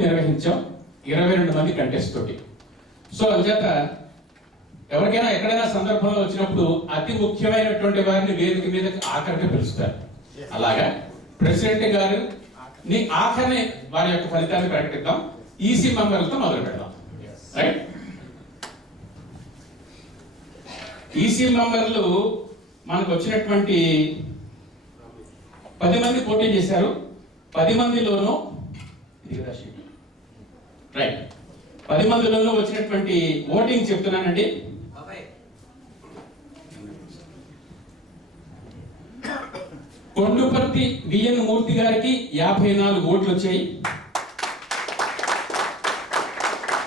నిర్వహించాం 22 మంది కంటెస్ట్ తోటి. సో అంచేత ఎవరికైనా ఎక్కడైనా సందర్భంలో వచ్చినప్పుడు అతి ముఖ్యమైనటువంటి వారిని వేదిక మీద ఆఖరికి పిలుస్తారు. అలాగా ప్రెసిడెంట్ గారు ని ఆఖరిని వారి యొక్క ఫలితాన్ని ప్రకటిద్దాం. ఈసీ మెంబర్లతో మొదలు పెడదాం. రైట్, ఈసీ మెంబర్లు మనకు వచ్చినటువంటి 10 మంది పోటీ చేశారు. 10 మందిలోనూ రైట్ 10 మందిలోనూ వచ్చినటువంటి ఓటింగ్ చెప్తున్నానండి. కొండుపర్తి విఎన్ మూర్తి గారికి 54 ఓట్లు వచ్చాయి.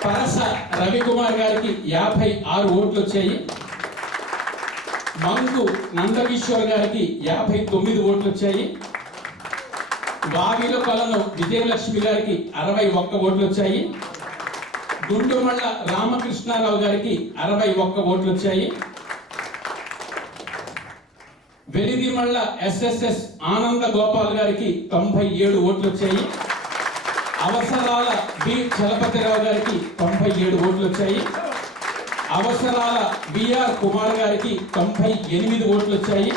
పరస రవికుమార్ గారికి 56 ఓట్లు వచ్చాయి. మంగు నందకిషోర్ గారికి 59 ఓట్లు వచ్చాయి. వావిల కొలను విజయలక్ష్మి గారికి 61 ఓట్లు వచ్చాయి. గుండుమళ్ళ రామకృష్ణారావు గారికి 61 ఓట్లు వచ్చాయి. వెలిదిమళ్ళ ఎస్ఎస్ఎస్ ఆనంద గోపాల్ గారికి 97 ఓట్లు వచ్చాయి. అవసరాల బి చలపతిరావు గారికి 97 ఓట్లు వచ్చాయి. అవసరాల బిఆర్ కుమార్ గారికి 98 ఓట్లు వచ్చాయి.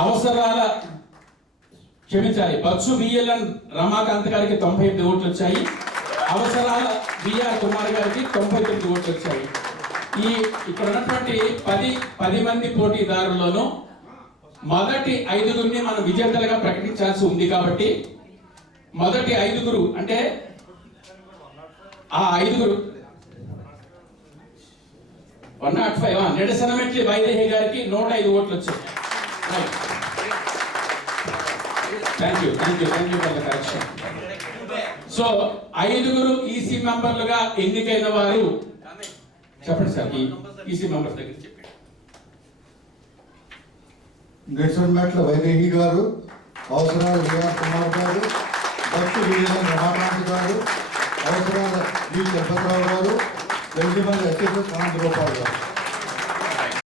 అవసరాల బత్సు బిఎల్ఎన్ రమాకాంత్ గారికి 98 ఓట్లు వచ్చాయి. అవసరాల బిఆర్ కుమార్ గారికి 99 ఓట్లు వచ్చాయి. ఇక్కడ ఉన్నటువంటి 10 మంది పోటీదారుల్లోనూ మొదటి 5గురిని మనం విజేతలుగా ప్రకటించాల్సి ఉంది. కాబట్టి మొదటి 5గురు అంటే ఆ 5గురు 105 నిడసనమెట్లి వైదేహి గారికి 105 ఓట్లు వచ్చాయి. Thank you for the correction. So 5గురు ఈసీ మెంబర్లుగా ఎన్నికైన వారు చెప్పండి సార్. ఈ ఈసీ మెంబర్స్ దగ్గర చెప్పండి. నిడసనమెట్ల వైదేహి గారు, అవసరాల విఆర్ కుమార్ గారు, బత్సు బిఎల్ఎన్ రమాకాంత్ గారు, అవసరాల బి చలపతిరావు గారు, వెలిదిమళ్ళ ఎస్ఎస్ఎస్ ఆనంద గోపాల్ గారు.